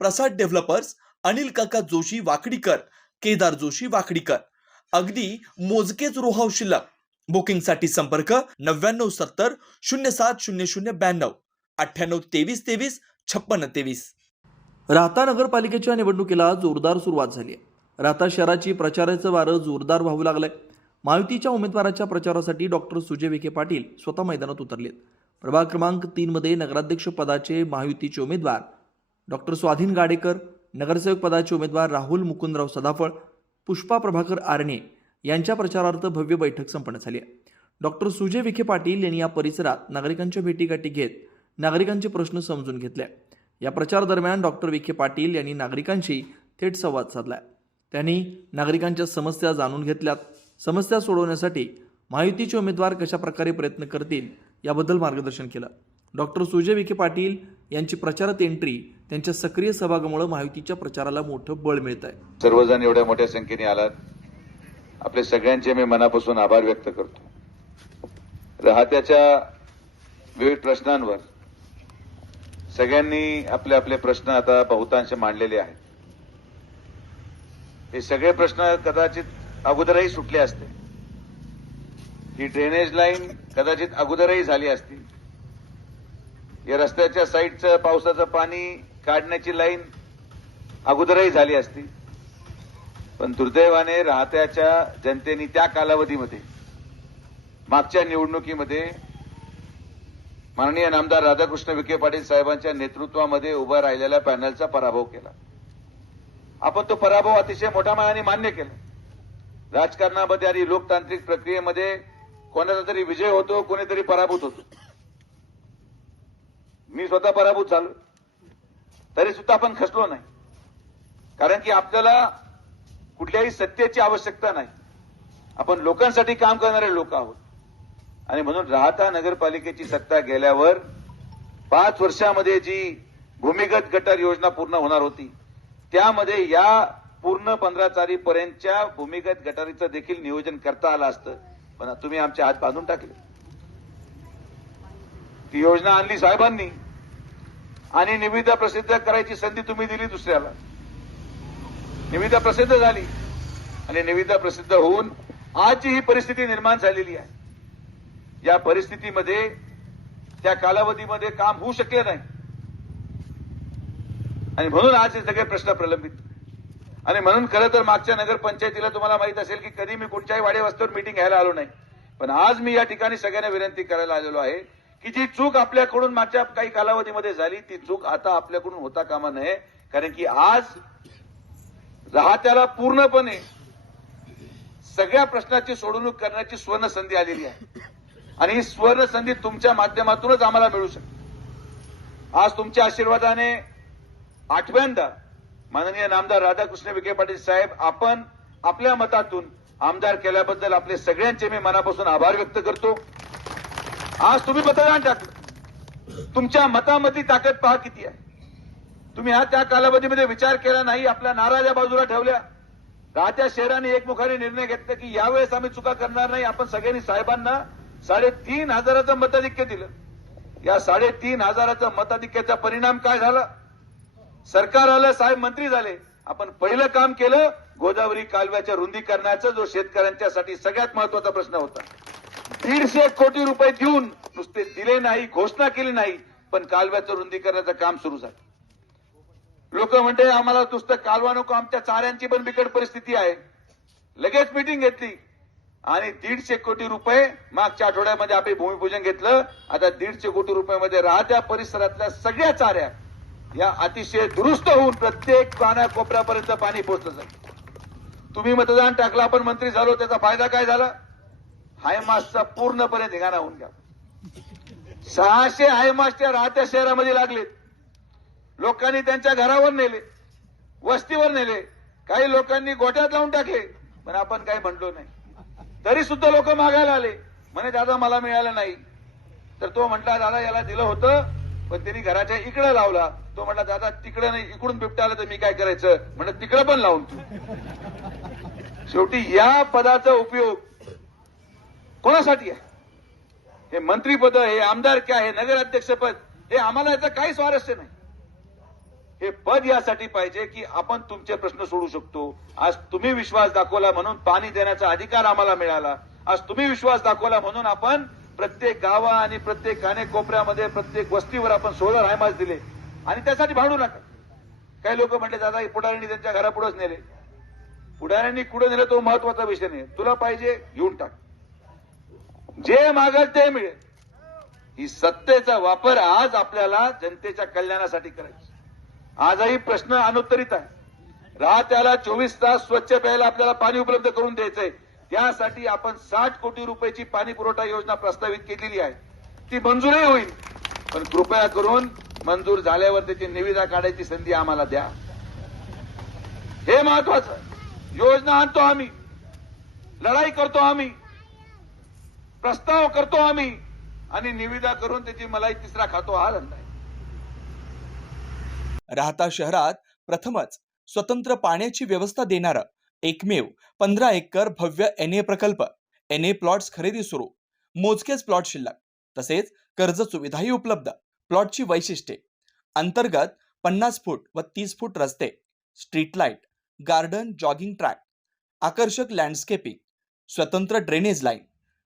प्रसाद developers Anil काका जोशी वाकडीकर केदार जोशी वाकडीकर. अगदी मोजकेच रोहाव शिल्लक. बुकिंगसाठी संपर्क नव्याण्णव सत्तर शून्य सात शून्य शून्य ब्याण्णव. अठ्ठ्याण्णव तेवीस तेवीस छप्पन्न तेवीस. राहता नगरपालिकेच्या निवडणुकीला जोरदार सुरुवात झाली आहे. राहता शहराची प्रचाराचं वारं जोरदार वाहू लागलंय. महायुतीच्या उमेदवाराच्या प्रचारासाठी डॉक्टर सुजय विखे पाटील स्वतः मैदानात उतरलेत. प्रभाग क्रमांक तीनमध्ये नगराध्यक्ष पदाचे महायुतीचे उमेदवार डॉक्टर स्वाधीन गाडेकर नगरसेवक पदाचे उमेदवार राहुल मुकुंदराव सदाफळ पुष्पा प्रभाकर आरणे यांच्या प्रचारार्थ भव्य बैठक संपन्न झाली आहे. डॉक्टर सुजय विखे पाटील यांनी या परिसरात नागरिकांच्या भेटीगाठी घेत नागरिकांचे प्रश्न समजून घेतले या प्रचार दरम्यान डॉक्टर विखे पाटील यांनी नागरिकांशी थेट संवाद साधला त्यांनी नागरिकांच्या समस्या जाणून घेतल्यात. समस्या सोडवण्यासाठी महायुतीचे उमेदवार कशा प्रकारे प्रयत्न करतील याबद्दल मार्गदर्शन केलं. डॉक्टर सुजय विखे पाटील यांची प्रचारात एंट्री त्यांच्या सक्रिय सहभागामुळे महायुतीच्या प्रचाराला मोठं बळ मिळत आहे सर्वजण एवढ्या मोठ्या संख्येने आलात. आपले सगळ्यांचे मी मनापासून आभार व्यक्त करतो. राहत्याच्या विविध प्रश्नांवर सगळ्यांनी आपले आपले प्रश्न आता बहुतांश मांडलेले आहेत. हे सगळे प्रश्न कदाचित अगोदरही सुटले असते. ही ड्रेनेज लाईन कदाचित अगोदरही झाली असती. या रस्त्याच्या साईडचं पावसाचं पाणी काढण्याची लाईन अगोदरही झाली असती. पण दुर्दैवाने राहत्याच्या जनतेने त्या कालावधीमध्ये मागच्या निवडणुकीमध्ये माननीय नामदार राधाकृष्ण विखे पाटील साहेबांच्या नेतृत्वामध्ये उभा राहिलेल्या पॅनलचा पराभव केला. आपण तो पराभव अतिशय मोठ्या मनाने मान्य केला. राजकारणामध्ये आणि लोकतांत्रिक प्रक्रियेमध्ये कोणाचा तरी विजय होतो कोणीतरी पराभूत होतो. मी स्वतः पराभूत झालो. तरी सुद्धा आपण खचलो नाही. कारण की आपल्याला कुठल्याही सत्तेची आवश्यकता नाही. आपण लोकांसाठी काम करणारे लोक आहोत. आणि म्हणून राहता नगरपालिकेची सत्ता गेल्यावर पाच वर्षामध्ये जी भूमिगत गटर योजना पूर्ण होणार होती त्यामध्ये या पूर्ण पंधरा तारीखपर्यंतच्या भूमिगत गटारीचं देखील नियोजन करता आलं असतं. पण तुम्ही आमच्या हात बांधून टाकले. ती योजना आणली साहेबांनी. आणि निविदा प्रसिद्ध करायची संधी तुम्ही दिली दुसऱ्याला. निविदा प्रसिद्ध झाली. आणि निविदा प्रसिद्ध होऊन आजची ही परिस्थिती निर्माण झालेली आहे. या परिस्थितीमध्ये त्या कालावधीमध्ये काम होऊ शकले नाही. आणि म्हणून आज हे सगळे प्रश्न प्रलंबित. आणि म्हणून खरं तर मागच्या नगरपंचायतीला तुम्हाला माहीत असेल की कधी मी कुठच्याही वाडे मीटिंग मिटिंग घ्यायला आलो नाही. पण आज मी या ठिकाणी सगळ्यांना विनंती करायला आलेलो आहे की जी चूक आपल्याकडून मागच्या काही कालावधीमध्ये झाली ती चूक आता आपल्याकडून होता कामा नये. कारण की आज राहत्याला पूर्णपणे सगळ्या प्रश्नाची सोडवणूक करण्याची स्वर्ण संधी आलेली आहे. आणि ही स्वर्ण संधी तुमच्या माध्यमातूनच आम्हाला मिळू शकते. आज तुमच्या आशीर्वादाने आठव्यांदा माननीय नामदार राधाकृष्ण विखे पाटील साहेब आपण आपल्या मतातून आमदार केल्याबद्दल आपले सगळ्यांचे मी मनापासून आभार व्यक्त करतो. आज तुम्ही मतदान टाकलं तुमच्या मतामती ताकद पहा किती आहे. तुम्ही हा त्या कालावधीमध्ये विचार केला नाही आपल्या नाराजा बाजूला ठेवल्या. राहत्या शहराने एकमुखाने निर्णय घेतला की यावेळेस आम्ही चुका करणार नाही. आपण सगळ्यांनी साहेबांना साडेतीन हजाराचं मताधिक्य दिलं. या साडेतीन हजाराचं मताधिक्याचा परिणाम काय झाला? सरकार आलं साहेब मंत्री झाले. आपण पहिलं काम केलं गोदावरी कालव्याच्या रुंदीकरणाचा जो शेतकऱ्यांच्यासाठी सगळ्यात महत्त्वाचा प्रश्न होता. दीडशे कोटी रुपये देऊन नुसते दिले नाही घोषणा केली नाही पण कालव्याचं रुंदीकरणाचं काम सुरू झालं. लोक म्हणते आम्हाला नुसतं कालवा नको आमच्या चाऱ्यांची पण बिकट परिस्थिती आहे. लगेच मिटिंग घेतली. आणि दीडशे कोटी रुपये मागच्या आठवड्यामध्ये आपण भूमिपूजन घेतलं. आता दीडशे कोटी रुपयामध्ये राहत्या परिसरातल्या सगळ्या चाऱ्या या अतिशय दुरुस्त होऊन प्रत्येक काना कोपऱ्यापर्यंत पाणी पोहोचलं जाईल. तुम्ही मतदान टाकलं आपण मंत्री झालो त्याचा फायदा काय झाला? हायमासचा पूर्णपणे धिगाणा होऊन घ्या सहाशे हायमास त्या राहत्या शहरामध्ये लागलेत लोकांनी त्यांच्या घरावर नेले वस्तीवर नेले. काही लोकांनी गोट्यात लावून टाकले पण आपण काही म्हणलो नाही. तरी सुद्धा लोक मागायला आले. म्हणे दादा मला मिळालं नाही. तर तो म्हटला दादा याला दिलं होतं पण त्यांनी घराच्या इकडे लावला. तो म्हटला दादा तिकडे नाही इकडून बिबटा आला तर मी काय करायचं? म्हणलं तिकडे पण लावून तू. शेवटी या पदाचा उपयोग कोणासाठी आहे? हे मंत्रीपद हे आमदार काय हे नगराध्यक्षपद हे आम्हाला याचं काही स्वारस्य नाही. हे पद यासाठी पाहिजे की आपण तुमचे प्रश्न सोडू शकतो. आज तुम्ही विश्वास दाखवला म्हणून पाणी देण्याचा अधिकार आम्हाला मिळाला. आज तुम्ही विश्वास दाखवला म्हणून आपण प्रत्येक गावा आणि प्रत्येक कानेकोपऱ्यामध्ये प्रत्येक वस्तीवर आपण सोलर हायमास दिले. आणि त्यासाठी भांडू नका. काही लोक म्हटले दादा पुढाऱ्यांनी त्यांच्या घरापुढेच नेले. पुढाऱ्यांनी कुठे नेलं तो महत्त्वाचा विषय नाही. तुला पाहिजे घेऊन टाक. जे मागल ते मिळेल. ही सत्तेचा वापर आज आपल्याला जनतेच्या कल्याणासाठी करायचं. आजही प्रश्न अनुत्तरित आहे. राहत्याला चोवीस तास स्वच्छ प्यायला आपल्याला पाणी उपलब्ध करून द्यायचंय. त्यासाठी आपण साठ कोटी रुपयाची पाणी पुरवठा योजना प्रस्तावित केलेली आहे. ती मंजूरही होईल. पण कृपया करून मंजूर झाल्यावर त्याची निविदा काढायची संधी आम्हाला द्या. हे महत्वाचं योजना आणतो आम्ही. लढाई करतो आम्ही. प्रस्ताव करतो आम्ही आणि निविदा करून त्याची मलाई तिसरा खातो हा धंदा आहे. राहता शहरात प्रथमच स्वतंत्र पाण्याची व्यवस्था देणारं एकमेव पंधरा एकर भव्य एन ए प्रकल्प एन ए प्लॉट्स खरेदी सुरू मोजकेच प्लॉट शिल्लक तसेच कर्ज सुविधाही उपलब्ध प्लॉटची वैशिष्ट्ये अंतर्गत पन्नास फूट व तीस फूट रस्ते street light garden jogging track आकर्षक लँडस्केपिंग स्वतंत्र ड्रेनेज लाईन